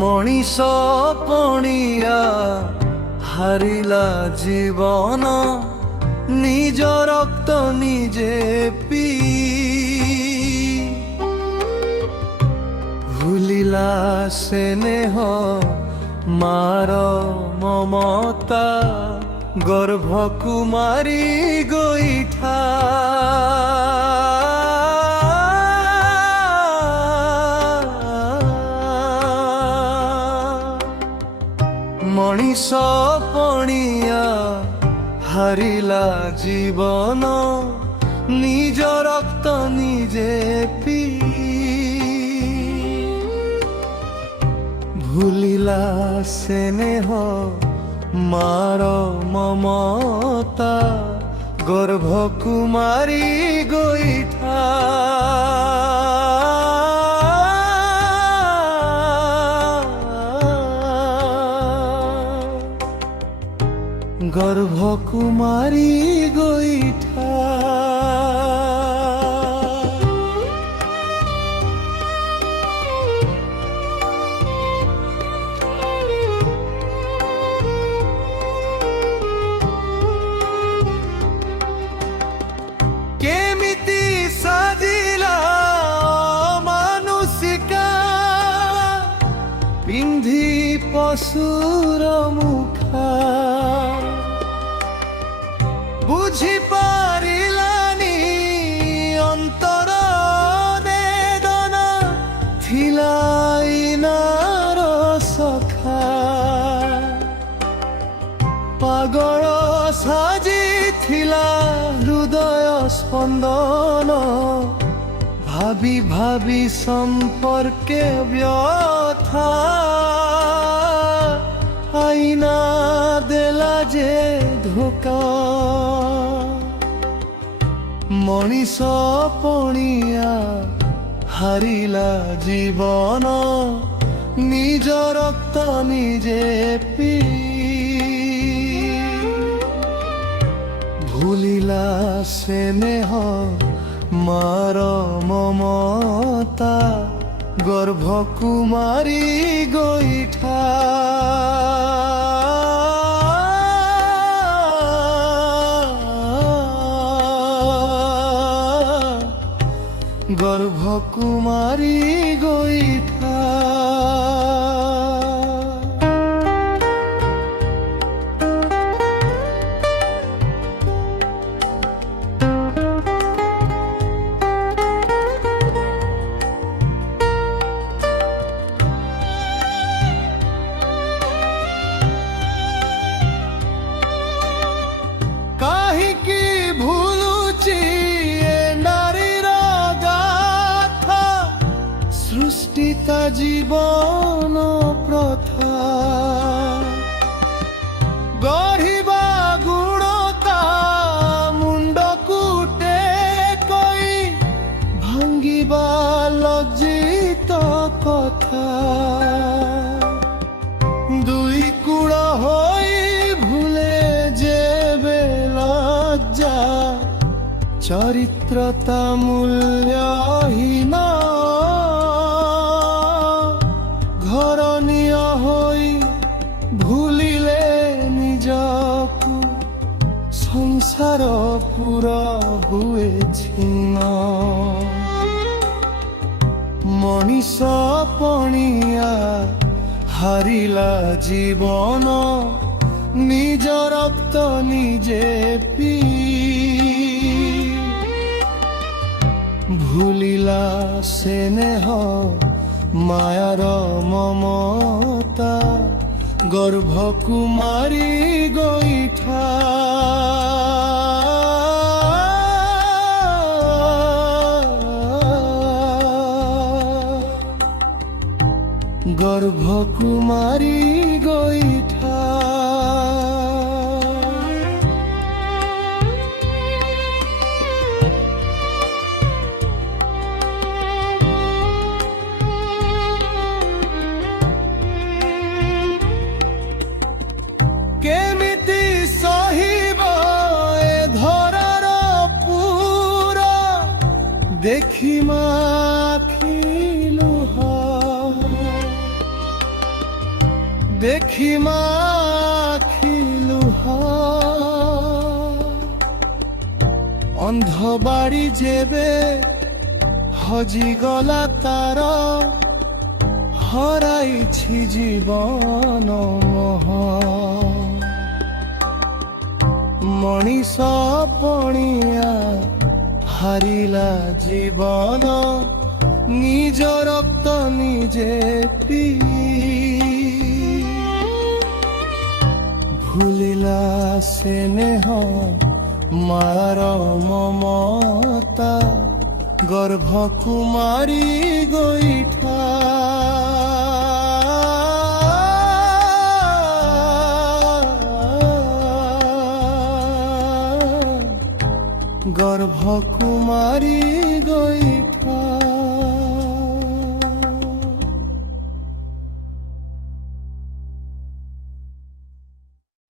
ମଣିଷ ପଣିଆ ହାରିଲା ଜୀବନ ନିଜ ରକ୍ତ ନିଜେ ପିଇ ଭୁଲିଲା ସ୍ନେହ ମାର ମମତା ଗର୍ଭକୁ ମାରି ଗୋଇଠା ମଣିଷ ପଣିଆ ହାରିଲା ଜୀବନ ନିଜ ରକ୍ତ ନିଜେ ପିଇ ଭୁଲିଲା ସ୍ନେହ ମାର ମମତା ଗର୍ଭକୁ ମାରି ଗୋଇଠା গর্ভକୁ মারি গোইঠা কেমিতি সাজিলা মানুষিকা পিন্ধি পশুর মুখা বুঝি পারিলানি অন্তর বেদনা থিলাই নার সখা পাগল সাজি থিলা হৃদয় স্পন্দন ভাবি ভাবি সম্পর্কে ব্যথা আইনা দেলা যে ধোকা মଣିষ পଣିଆ হারিলা জীবন নিজ রক্ত নিজে পিই ভুলিলা স্নেহ মার মমতা গর্ভକୁ মারি গোইঠা গর্ভକୁ মারি গোইঠা কাহিকি ভুলুচি সৃষ্টিতা জীবন প্রথা গঢ়িবা গুণতা মুন্ডকু টেকৈ ভাঙ্গিবা লজ্জিত কথা দুই কূল হৈ ভুলে যেবে লজ্জা চরিত্রতা মূল্যহীন ঘরণীয় হই ভুলিলে নিজকু সংসার পুরা হুয়ে ছিন্ন মଣିষ পଣିଆ হারিলা জীবন নিজ রক্ত নিজে পিই ভুলিলা স্নেহ মায়ার মমতা গর্ভକୁ মারি গোইঠা গর্ভକୁ মারি গোইঠা কেমিতি সহিব এ ধরার পুরা দেখি মাখিলু দেখি মাখিলুহা অন্ধ বাড়ি যেবে হজিগলা তার হরাইছি জীবন মোহ মଣିষ পଣିয়া হারিলা জীবন নিজ রক্ত নিজে পি ভুলিলা স্নেহ মার মমতা গর্ভ কুমারী গৈঠা গর্ভ কুমারী গৈঠা